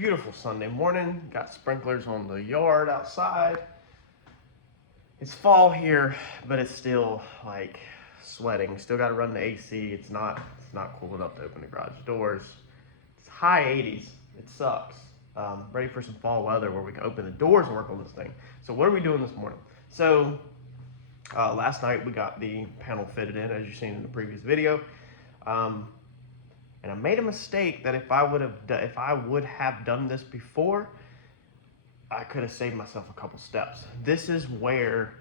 beautiful Sunday morning. Got sprinklers on the yard outside. It's fall here, but it's still like sweating. Still got to run the AC. It's not cool enough to open the garage doors. It's high 80s. It sucks. Ready for some fall weather where we can open the doors and work on this thing. So what are we doing this morning? So last night we got the panel fitted in, as you've seen in the previous video. And I made a mistake that if I would have done this before, I could have saved myself a couple steps. This is where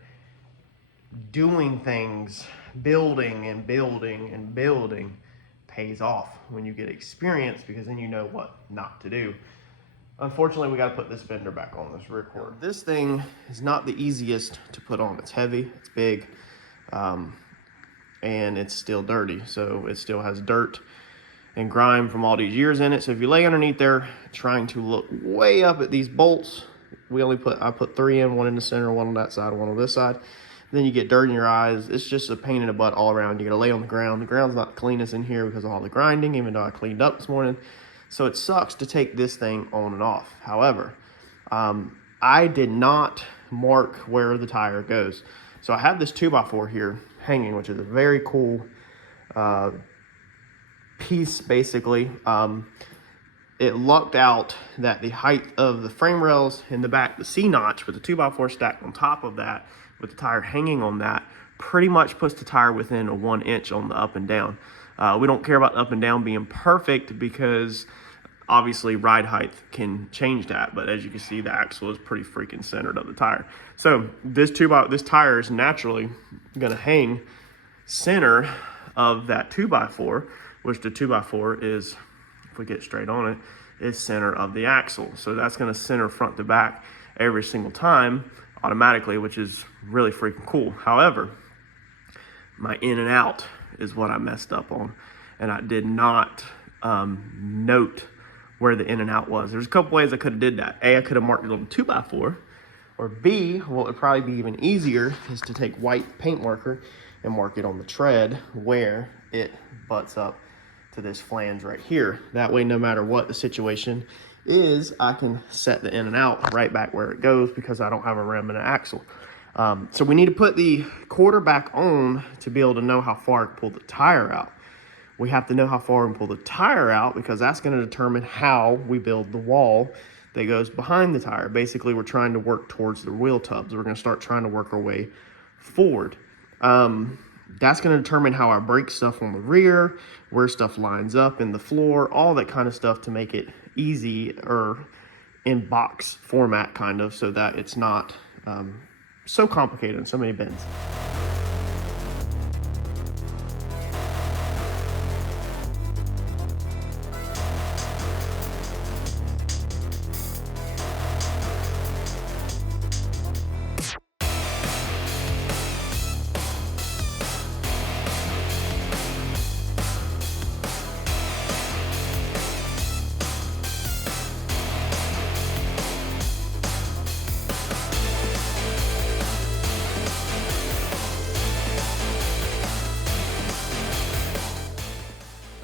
doing things, building and building and building pays off when you get experience, because then you know what not to do. Unfortunately, we got to put this fender back on, this rear quarter. This thing is not the easiest to put on. It's heavy, it's big, and it's still dirty. So it still has dirt and grime from all these years in it. So if you lay underneath there trying to look way up at these bolts, I put 3 in, one in the center, one on that side, one on this side. Then you get dirt in your eyes. It's just a pain in the butt all around. You gotta lay on the ground. The ground's not the cleanest in here because of all the grinding, even though I cleaned up this morning. So it sucks to take this thing on and off. However, I did not mark where the tire goes. So I have this 2x4 here hanging, which is a very cool piece, basically. It lucked out that the height of the frame rails in the back, the C-notch with the 2x4 stacked on top of that, with the tire hanging on that, pretty much puts the tire within a 1 inch on the up and down. We don't care about the up and down being perfect because obviously ride height can change that, but as you can see, the axle is pretty freaking centered of the tire. So this tire is naturally gonna hang center of that 2x4, which the 2x4 is, if we get straight on it, is center of the axle. So that's gonna center front to back every single time automatically, which is really freaking cool. However, my in and out is what I messed up on, and I did not note where the in and out was. There's a couple ways I could have did that. A, I could have marked it on the 2x4, or B, what would probably be even easier is to take white paint marker and mark it on the tread where it butts up to this flange right here. That way, no matter what the situation is, I can set the in and out right back where it goes because I don't have a rim and an axle. So we need to put the quarter back on to be able to know how far to pull the tire out. We have to know how far we can pull the tire out because that's going to determine how we build the wall that goes behind the tire. Basically, we're trying to work towards the wheel tubs. We're going to start trying to work our way forward. That's going to determine how I break stuff on the rear, where stuff lines up in the floor, all that kind of stuff to make it easy or in box format kind of, so that it's not so complicated in so many bins.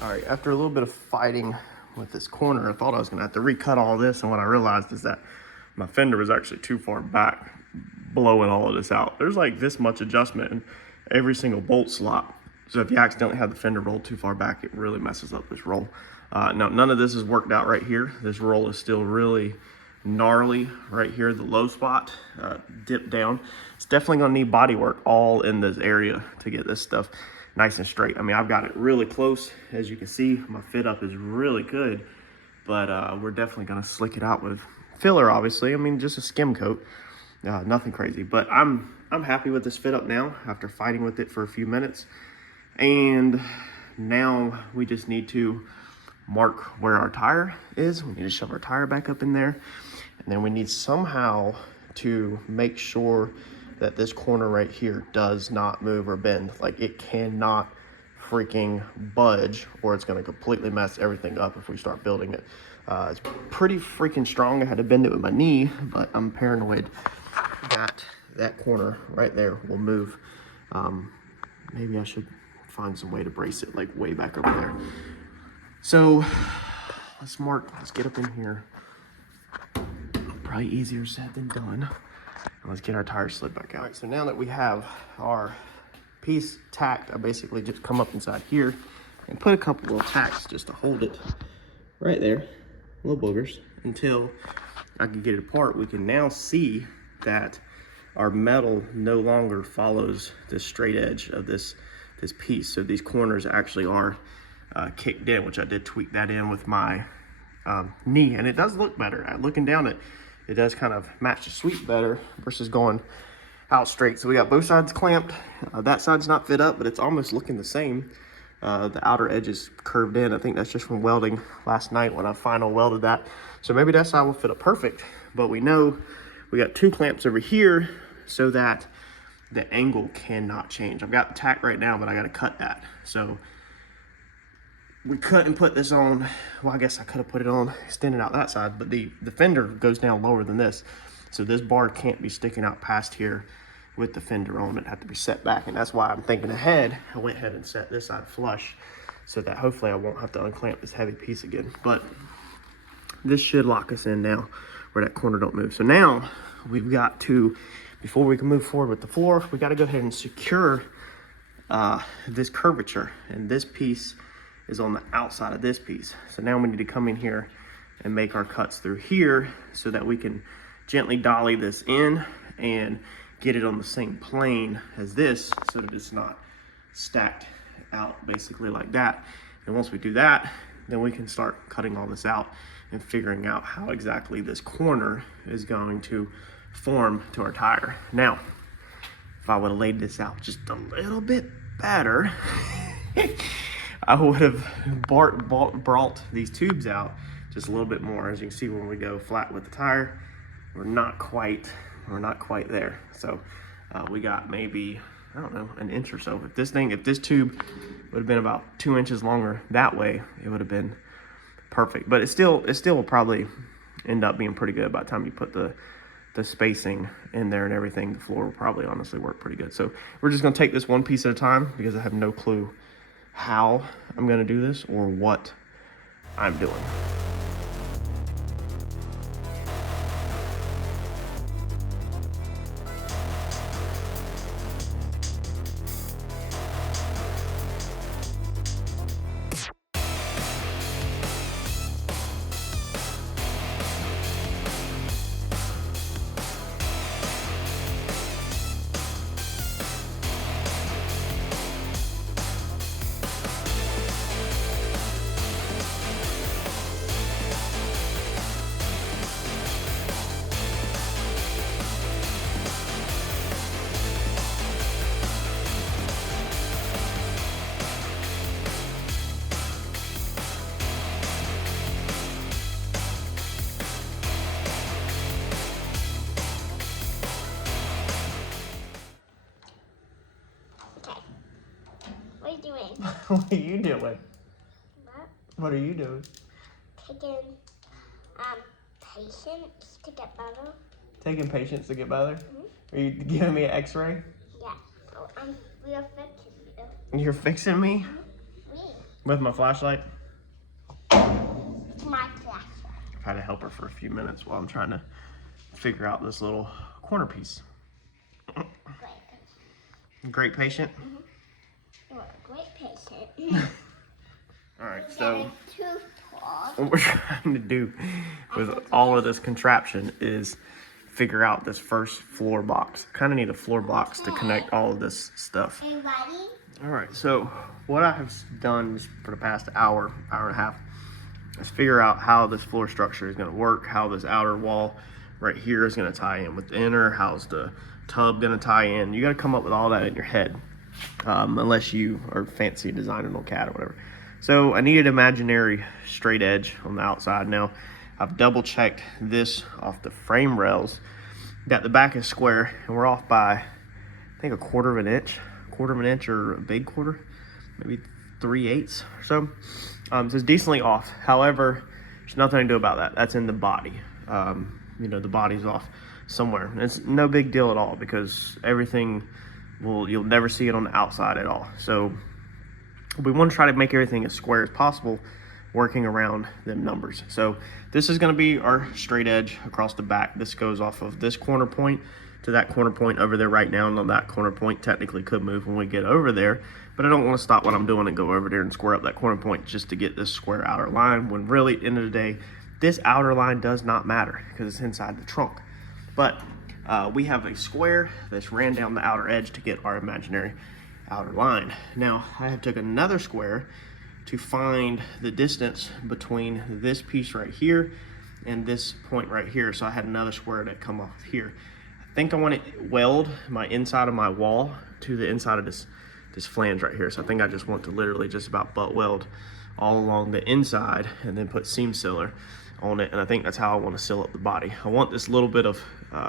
All right, after a little bit of fighting with this corner, I thought I was gonna have to recut all this, and what I realized is that my fender was actually too far back, blowing all of this out. There's like this much adjustment in every single bolt slot. So if you accidentally have the fender rolled too far back, it really messes up this roll. Now, none of this is worked out right here. This roll is still really gnarly right here, the low spot, dip down. It's definitely gonna need body work all in this area to get this stuff nice and straight. I mean, I've got it really close. As you can see, my fit up is really good, but we're definitely gonna slick it out with filler, obviously. I mean, just a skim coat, nothing crazy. But I'm happy with this fit up now after fighting with it for a few minutes. And now we just need to mark where our tire is. We need to shove our tire back up in there. And then we need somehow to make sure that this corner right here does not move or bend. Like, it cannot freaking budge, or it's gonna completely mess everything up if we start building it. It's pretty freaking strong. I had to bend it with my knee, but I'm paranoid that that corner right there will move. Maybe I should find some way to brace it like way back over there. So let's get up in here, probably easier said than done. Let's get our tire slid back out. All right, so now that we have our piece tacked, I basically just come up inside here and put a couple little tacks just to hold it right there, little boogers, until I can get it apart. We can now see that our metal no longer follows the straight edge of this piece. So these corners actually are kicked in, which I did tweak that in with my knee, and it does look better. Looking down it does kind of match the sweep better versus going out straight. So we got both sides clamped. That side's not fit up, but it's almost looking the same. The outer edge is curved in. I think that's just from welding last night when I final welded that. So maybe that side will fit up perfect, but we know we got 2 clamps over here so that the angle cannot change. I've got the tack right now, but I got to cut that. So we couldn't put this on. Well, I guess I could have put it on extended out that side, but the fender goes down lower than this. So this bar can't be sticking out past here with the fender on. It had to be set back, and that's why I'm thinking ahead. I went ahead and set this side flush so that hopefully I won't have to unclamp this heavy piece again. But this should lock us in now where that corner don't move. So now we've got to, before we can move forward with the floor, we got to go ahead and secure this curvature, and this piece is on the outside of this piece. So now we need to come in here and make our cuts through here so that we can gently dolly this in and get it on the same plane as this so that it's not stacked out basically like that. And once we do that, then we can start cutting all this out and figuring out how exactly this corner is going to form to our tire. Now, if I would have laid this out just a little bit better, I would have brought these tubes out just a little bit more. As you can see, when we go flat with the tire, we're not quite there. So we got maybe, I don't know, an inch or so. If this tube would have been about 2 inches longer that way, it would have been perfect. But it still will probably end up being pretty good by the time you put the spacing in there and everything. The floor will probably honestly work pretty good. So we're just gonna take this one piece at a time because I have no clue how I'm gonna do this or what I'm doing. What are you doing? What? What are you doing? Taking patience to get better. Taking patience to get better? Mm-hmm. Are you giving me an x-ray? Yeah. So we are fixing you. You're fixing me? Mm-hmm. Me. With my flashlight? My flashlight. I've had to help her for a few minutes while I'm trying to figure out this little corner piece. Great patient? Mm-hmm. You're a great patient. All right, so Too tall. what we're trying to do with all of this contraption is figure out this first floor box. Kind of need a floor box to connect all of this stuff. Are you ready? All right, so what I have done for the past hour and a half is figure out how this floor structure is going to work, how this outer wall right here is going to tie in with the inner, how's the tub going to tie in. You got to come up with all that in your head, unless you are fancy designing on CAD or whatever. So I needed imaginary straight edge on the outside. Now I've double checked this off the frame rails. Got the back is square and we're off by, I think, a quarter of an inch or a big quarter, maybe 3/8 or so. So it's decently off. However, there's nothing to do about that. That's in the body. You know, the body's off somewhere. And it's no big deal at all because everything you'll never see it on the outside at all. So we want to try to make everything as square as possible, working around them numbers. So this is going to be our straight edge across the back. This goes off of this corner point to that corner point over there right now, and on that corner point technically could move when we get over there, but I don't want to stop what I'm doing and go over there and square up that corner point just to get this square outer line, when really at the end of the day this outer line does not matter because it's inside the trunk. But we have a square that's ran down the outer edge to get our imaginary outer line. Now I have took another square to find the distance between this piece right here and this point right here. So I had another square that come off here. I think I want to weld my inside of my wall to the inside of this flange right here. So I think I just want to literally just about butt weld all along the inside and then put seam sealer on it. And I think that's how I want to seal up the body. I want this little bit of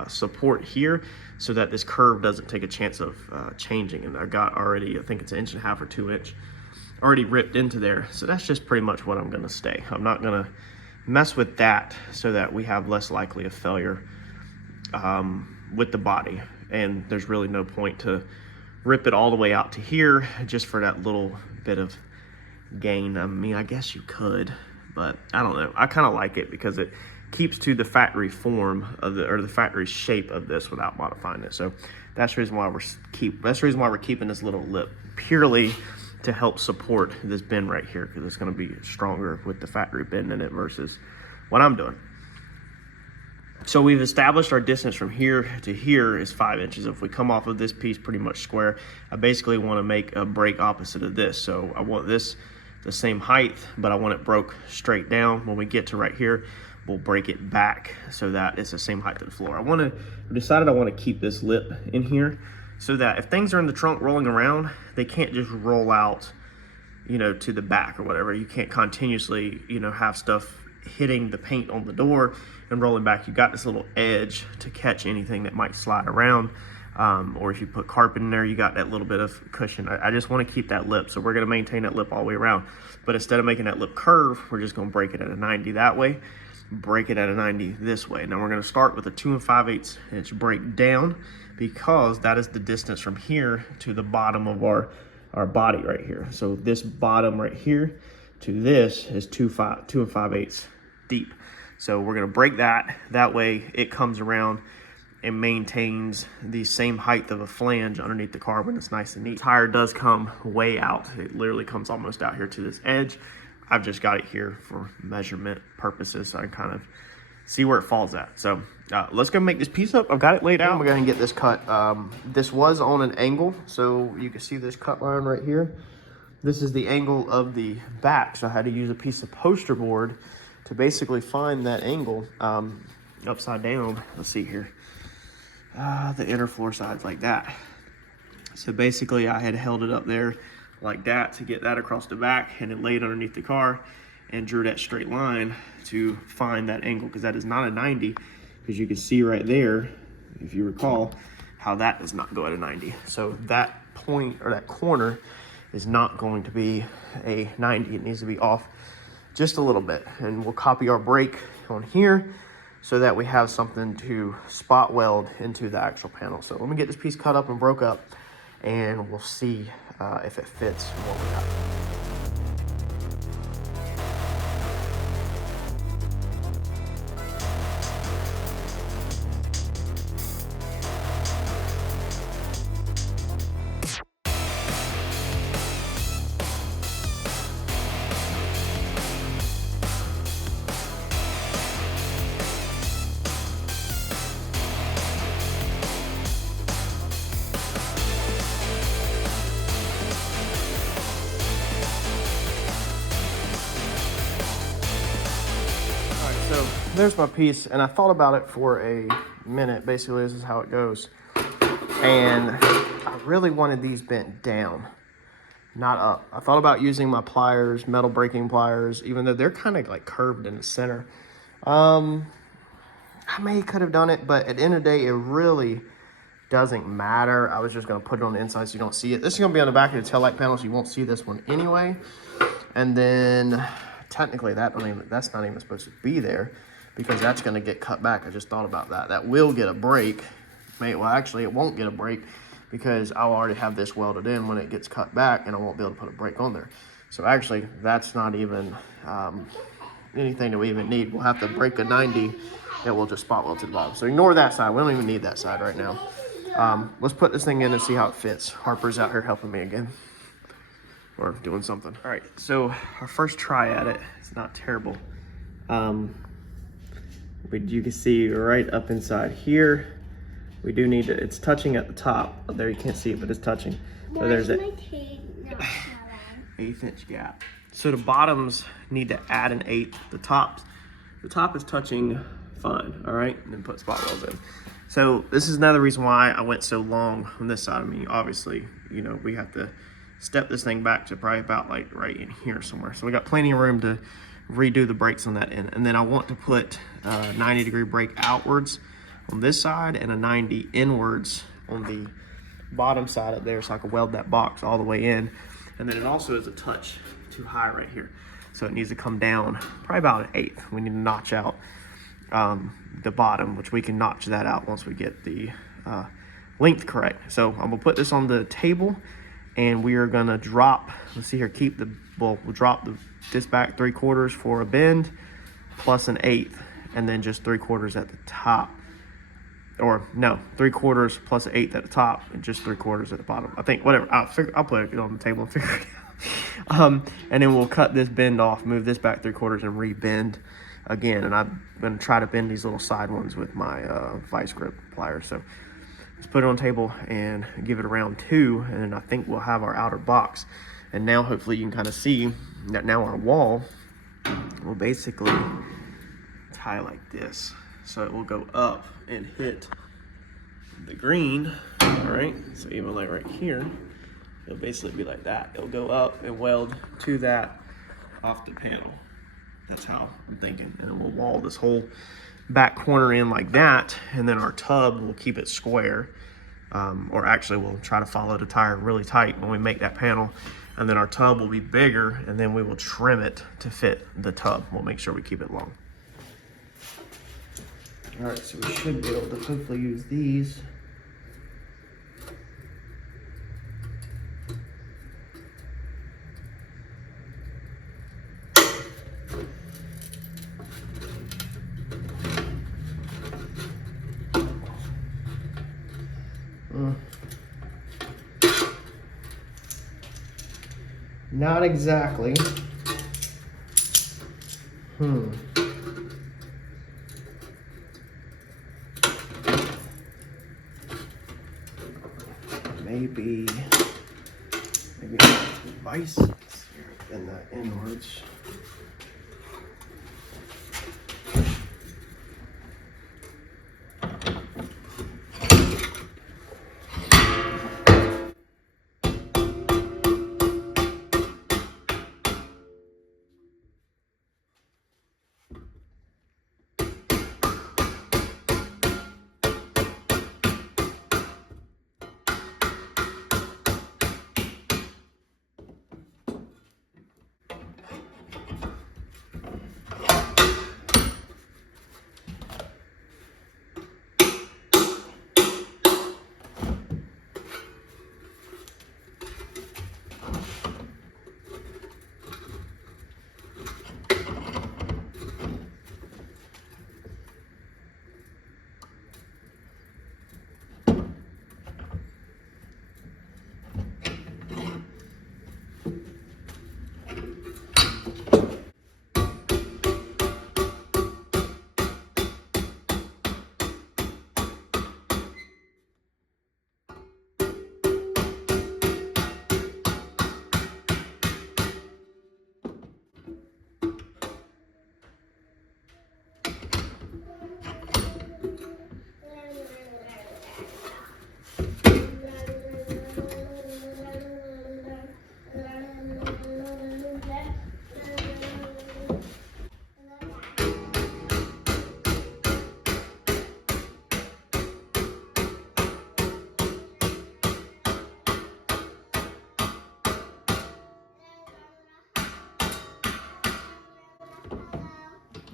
support here so that this curve doesn't take a chance of changing. And I got already, I think it's 1.5 inches or 2 inch already ripped into there. So that's just pretty much what I'm gonna stay. I'm not gonna mess with that so that we have less likely of failure with the body. And there's really no point to rip it all the way out to here just for that little bit of gain. I mean, I guess you could, but I don't know. I kind of like it because it keeps to the factory form of the, or the factory shape of this without modifying it. So that's the reason why we're keeping this little lip, purely to help support this bend right here, because it's going to be stronger with the factory bend in it versus what I'm doing. So we've established our distance from here to here is 5 inches. If we come off of this piece pretty much square, I basically want to make a break opposite of this. So I want this the same height, but I want it broke straight down. When we get to right here, we'll break it back so that it's the same height to the floor. I decided I want to keep this lip in here so that if things are in the trunk rolling around, they can't just roll out, you know, to the back or whatever. You can't continuously, you know, have stuff hitting the paint on the door and rolling back. You got this little edge to catch anything that might slide around. Or if you put carpet in there, you got that little bit of cushion. I just want to keep that lip, so we're going to maintain that lip all the way around. But instead of making that lip curve, we're just going to break it at a 90 that way, break it at a 90 this way. Now we're going to start with a 2 5/8 inch break down, because that is the distance from here to the bottom of our body right here. So this bottom right here to this is 2 5/8 deep. So we're going to break that way it comes around and maintains the same height of a flange underneath the car when it's nice and neat. The tire does come way out. It literally comes almost out here to this edge. I've just got it here for measurement purposes, so I can kind of see where it falls at. So let's go make this piece up. I've got it laid out. We're going to get this cut. This was on an angle, so you can see this cut line right here. This is the angle of the back, so I had to use a piece of poster board to basically find that angle upside down. Let's see here. The inner floor sides like that. So basically I had held it up there like that to get that across the back, and then laid underneath the car and drew that straight line to find that angle, because that is not a 90, because you can see right there, if you recall, how that does not go at a 90. So that point, or that corner, is not going to be a 90. It needs to be off just a little bit. And we'll copy our break on here so that we have something to spot weld into the actual panel. So let me get this piece cut up and broke up, and we'll see if it fits what we got. So there's my piece, and I thought about it for a minute. Basically, this is how it goes. And I really wanted these bent down, not up. I thought about using my pliers, metal braking pliers, even though they're kind of like curved in the center. I could have done it, but at the end of the day, it really doesn't matter. I was just gonna put it on the inside so you don't see it. This is gonna be on the back of the tail light panel, so you won't see this one anyway. And then technically that's not even supposed to be there, because that's going to get cut back. I just thought about that. That will get a break. Well, actually it won't get a break, because I'll already have this welded in when it gets cut back, and I won't be able to put a break on there. So actually, that's not even anything that we even need. We'll have to break a 90 that will just spot weld to the bottom. So ignore that side. We don't even need that side right now. Let's put this thing in and see how it fits. Harper's out here helping me again. Or doing something. All right, so our first try at it, it's not terrible. But you can see right up inside here, we do need to, it's touching at the top. Oh, there you can't see it, but it's touching. So there's an 1/8 inch gap. So the bottoms need to add an 1/8. The top is touching fine, all right? And then put spot welds in. So this is another reason why I went so long on this side of me. Obviously, you know, we have to step this thing back to probably about like right in here somewhere. So we got plenty of room to redo the brakes on that end. And then I want to put a 90-degree brake outwards on this side and a 90 inwards on the bottom side up there, so I can weld that box all the way in. And then it also is a touch too high right here, so it needs to come down probably about an 1/8. We need to notch out the bottom, which we can notch that out once we get the length correct. So I'm gonna put this on the table, and we are gonna drop, let's see here, we'll drop this back 3/4 for a bend, plus an 1/8, and then just 3/4 at the top. Or no, 3/4 plus an 1/8 at the top, and just 3/4 at the bottom. I think, whatever, I'll put it on the table and figure it out. And then we'll cut this bend off, move this back 3/4 and re-bend again. And I'm gonna try to bend these little side ones with my vice grip pliers. So let's put it on the table and give it a round 2, and then I think we'll have our outer box. And now hopefully you can kind of see that now our wall will basically tie like this. So it will go up and hit the green, all right? So even like right here, it'll basically be like that. It'll go up and weld to that off the panel. That's how I'm thinking. And then we'll wall this whole back corner in like that, and then our tub will keep it square. Or actually we'll try to follow the tire really tight when we make that panel, and then our tub will be bigger, and then we will trim it to fit the tub. We'll make sure we keep it long. All right, so we should be able to hopefully use these. Not exactly. Maybe vice and that inwards.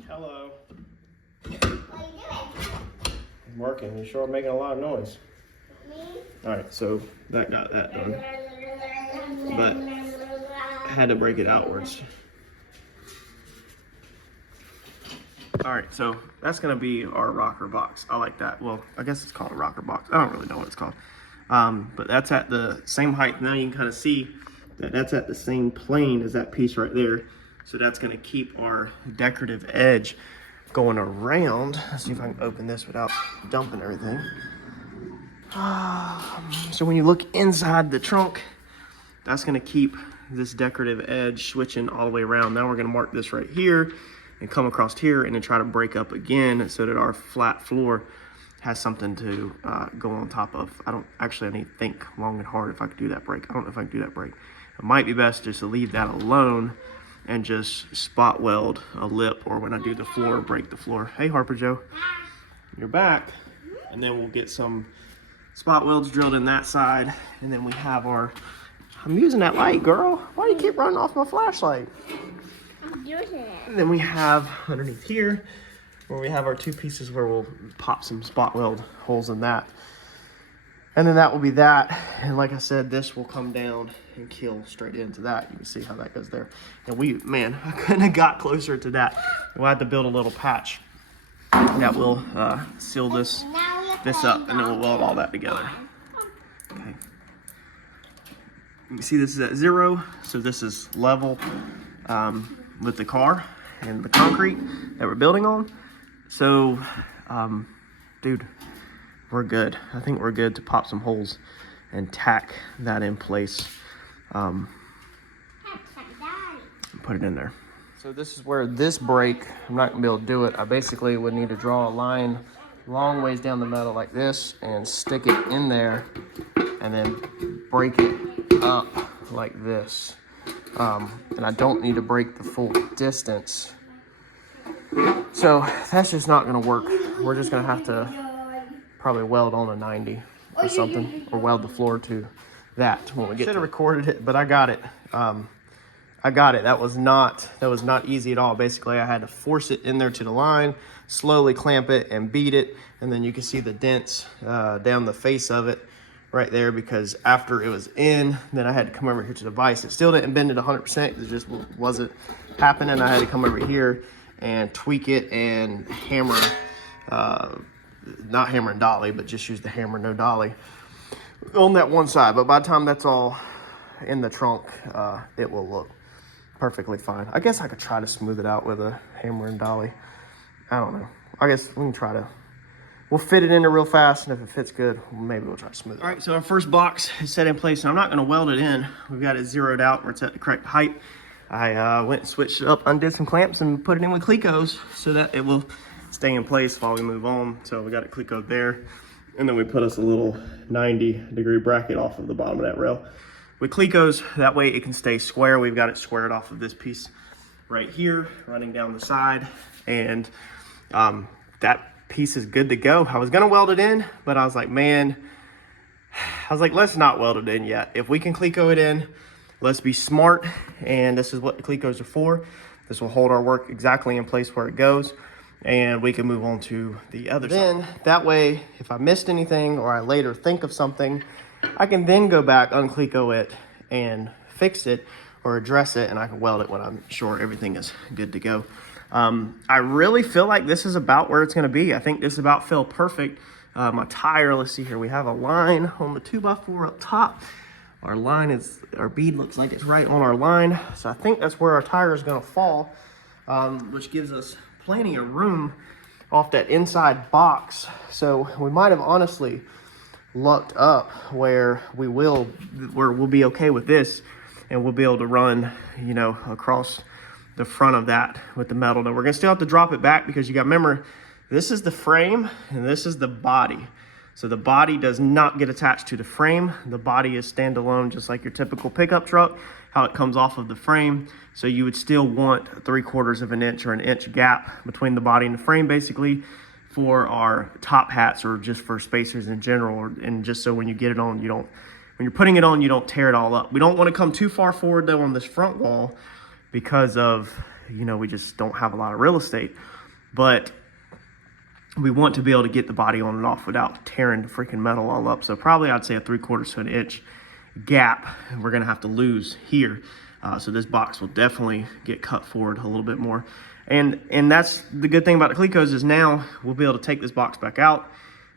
Hello. What are you doing? I'm working. You sure I'm making a lot of noise? Me? All right, so that got that done. But had to break it outwards. All right, so that's gonna be our rocker box. I like that. Well, I guess it's called a rocker box. I don't really know what it's called. But that's at the same height. Now you can kind of see that that's at the same plane as that piece right there. So that's gonna keep our decorative edge going around. Let's see if I can open this without dumping everything. So when you look inside the trunk, that's gonna keep this decorative edge switching all the way around. Now we're gonna mark this right here and come across here and then try to break up again so that our flat floor has something to go on top of. I need to think long and hard if I could do that break. I don't know if I can do that break. It might be best just to leave that alone and just spot weld a lip, or when I do the floor, break the floor. Hey, Harper Joe, you're back. And then we'll get some spot welds drilled in that side. And then we have our, I'm using that light, girl. Why do you keep running off my flashlight? I'm using it. And then we have underneath here, where we have our two pieces where we'll pop some spot weld holes in that. And then that will be that. And like I said, this will come down and kill straight into that. You can see how that goes there. And man, I couldn't have got closer to that. We'll have to build a little patch that will seal this up, and then we'll weld all that together. Okay. You can see this is at 0, so this is level with the car and the concrete that we're building on. So, dude, we're good. I think we're good to pop some holes and tack that in place. And put it in there. So this is where this break, I'm not gonna be able to do it. I basically would need to draw a line long ways down the metal like this and stick it in there and then break it up like this. And I don't need to break the full distance. So that's just not gonna work. We're just gonna have to probably weld on a 90 or something, or weld the floor to that when we get. Should have recorded it, but I got it. I got it. That was not easy at all. Basically, I had to force it in there to the line, slowly clamp it and beat it, and then you can see the dents down the face of it right there, because after it was in, then I had to come over here to the vise. It still didn't bend it 100%. It just wasn't happening. I had to come over here and tweak it and hammer, not hammer and dolly, but just use the hammer, no dolly, on that one side. But by the time that's all in the trunk, it will look perfectly fine. I guess I could try to smooth it out with a hammer and dolly. I don't know. I guess we can try to, we'll fit it in there real fast, and if it fits good, maybe we'll try to smooth it out. All right, so our first box is set in place, and I'm not gonna weld it in. We've got it zeroed out where it's at the correct height. I went and switched it up, undid some clamps, and put it in with clecos so that it will stay in place while we move on. So we got it clecoed there. And then we put us a little 90-degree bracket off of the bottom of that rail with clecos. That way it can stay square. We've got it squared off of this piece right here, running down the side. And that piece is good to go. I was gonna weld it in, but I was like, let's not weld it in yet. If we can cleco it in, let's be smart. And this is what the clecos are for. This will hold our work exactly in place where it goes, and we can move on to the other side. Then that way, if I missed anything or I later think of something, I can then go back, uncleco it, and fix it or address it, and I can weld it when I'm sure everything is good to go. I really feel like this is about where it's gonna be. I think this about fell perfect. My tire, let's see here, we have a line on the 2x4 up top. Our bead looks like it's right on our line. So I think that's where our tire is gonna fall, which gives us plenty of room off that inside box. So we might have honestly lucked up where we'll be okay with this, and we'll be able to run, you know, across the front of that with the metal. Now we're gonna still have to drop it back, because you gotta remember, this is the frame and this is the body. So the body does not get attached to the frame. The body is standalone, just like your typical pickup truck, how it comes off of the frame. So you would still want 3/4 of an inch or an inch gap between the body and the frame, basically, for our top hats or just for spacers in general. And just so when you get it on, when you're putting it on, you don't tear it all up. We don't want to come too far forward though on this front wall, because of, you know, we just don't have a lot of real estate. But we want to be able to get the body on and off without tearing the freaking metal all up. So probably I'd say a 3/4 of an inch gap we're gonna have to lose here. So this box will definitely get cut forward a little bit more. And that's the good thing about the clecos is now we'll be able to take this box back out,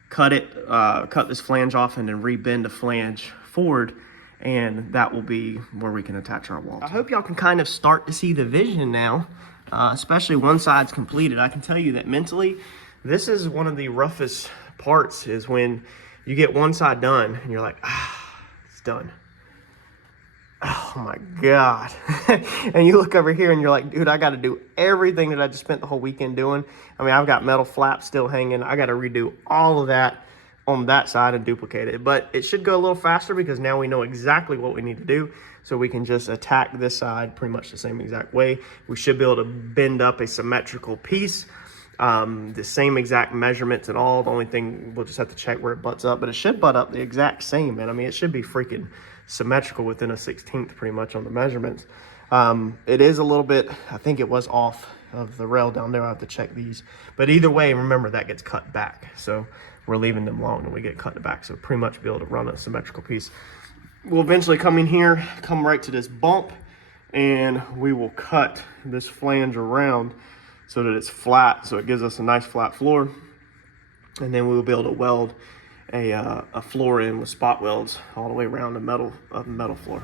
cut this flange off, and then rebend the flange forward, and that will be where we can attach our wall. I hope y'all can kind of start to see the vision now, especially one side's completed. I can tell you that mentally, this is one of the roughest parts, is when you get one side done and you're like, it's done. Oh my God. And you look over here and you're like, dude, I got to do everything that I just spent the whole weekend doing. I mean, I've got metal flaps still hanging. I got to redo all of that on that side and duplicate it. But it should go a little faster because now we know exactly what we need to do. So we can just attack this side pretty much the same exact way. We should be able to bend up a symmetrical piece, the same exact measurements and all. The only thing, we'll just have to check where it butts up, but it should butt up the exact same, man. I mean, it should be freaking symmetrical within a 16th pretty much on the measurements. It is a little bit, I think it was off of the rail down there. I have to check these, but either way, remember that gets cut back. So we're leaving them long and we get cut back. So pretty much be able to run a symmetrical piece. We'll eventually come in here, come right to this bump, and we will cut this flange around so that it's flat. So it gives us a nice flat floor. And then we will be able to weld a floor in with spot welds all the way around the metal floor.